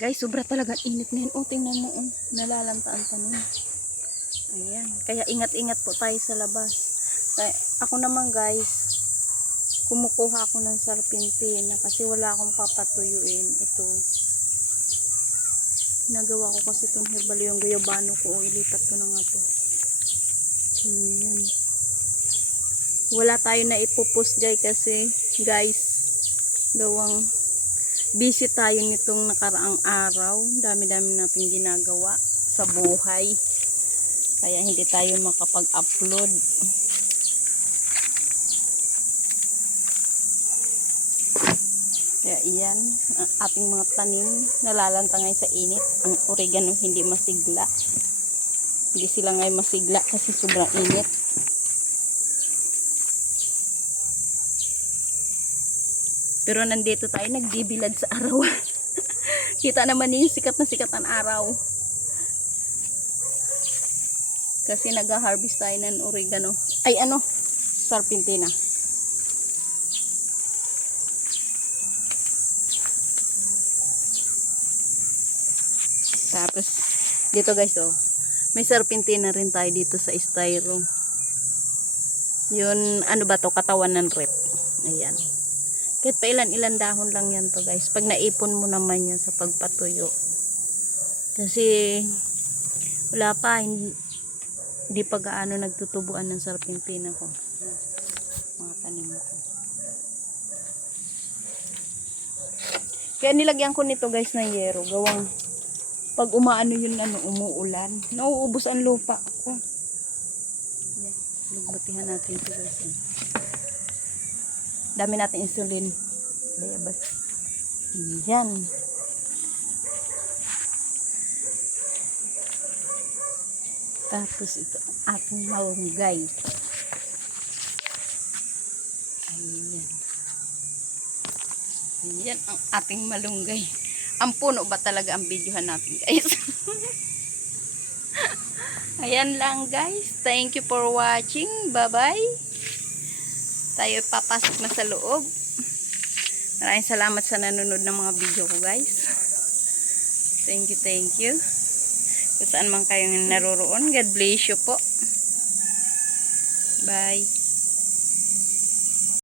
Guys, sobra talaga init ngayon. O, tingnan mo, nalalantaan pa nun. Ayan. Kaya ingat-ingat po tayo sa labas. Kaya, ako naman guys, kumukuha ako ng sarpintina kasi wala akong papatuyuin. Ito. Nagawa ko kasi itong herbal yung guyabano ko. O, ilipat ko na nga to. Ayan. Wala tayo na ipopost guys, gawang busy tayo nitong nakaraang araw. Dami-dami natin ginagawa sa buhay. Kaya hindi tayo makapag-upload. Kaya iyan, ang ating mga tanim nalalanta ngayon sa init. Ang oregano hindi masigla. Hindi sila ngayon masigla kasi sobrang init. Pero nandito tayo nagbibilad sa araw. Kita naman yung sikat na sikat ang araw. Kasi nag-harvest tayo ng oregano. Ay sarpintina. Tapos dito guys may sarpintina rin tayo dito sa styro. Yun ano ba to, katawan ng rep. Ayan. Kahit pa ilan dahon lang yan to guys. Pag naipon mo naman yan sa pagpatuyo. Kasi wala pa, hindi pa gaano nagtutubuan ng sarpintina ko. Mga tanim ko. Kaya nilagyan ko nito guys na yero. Gawang pag umaano yun umuulan. Nauubos ang lupa ko. Yan. Lugbutihan natin ito guys. Dami natin insulin. Bayabas. Yan. Tapos ito ating malunggay. Ayan. Ayan ang ating malunggay. Ang puno ba talaga ang videohan natin guys? Ayan lang guys. Thank you for watching. Bye bye. Tayo papasok na sa loob. Maraming salamat sa nanonood ng mga video ko guys. Thank you. Kung saan man kayong naroroon. God bless you po. Bye.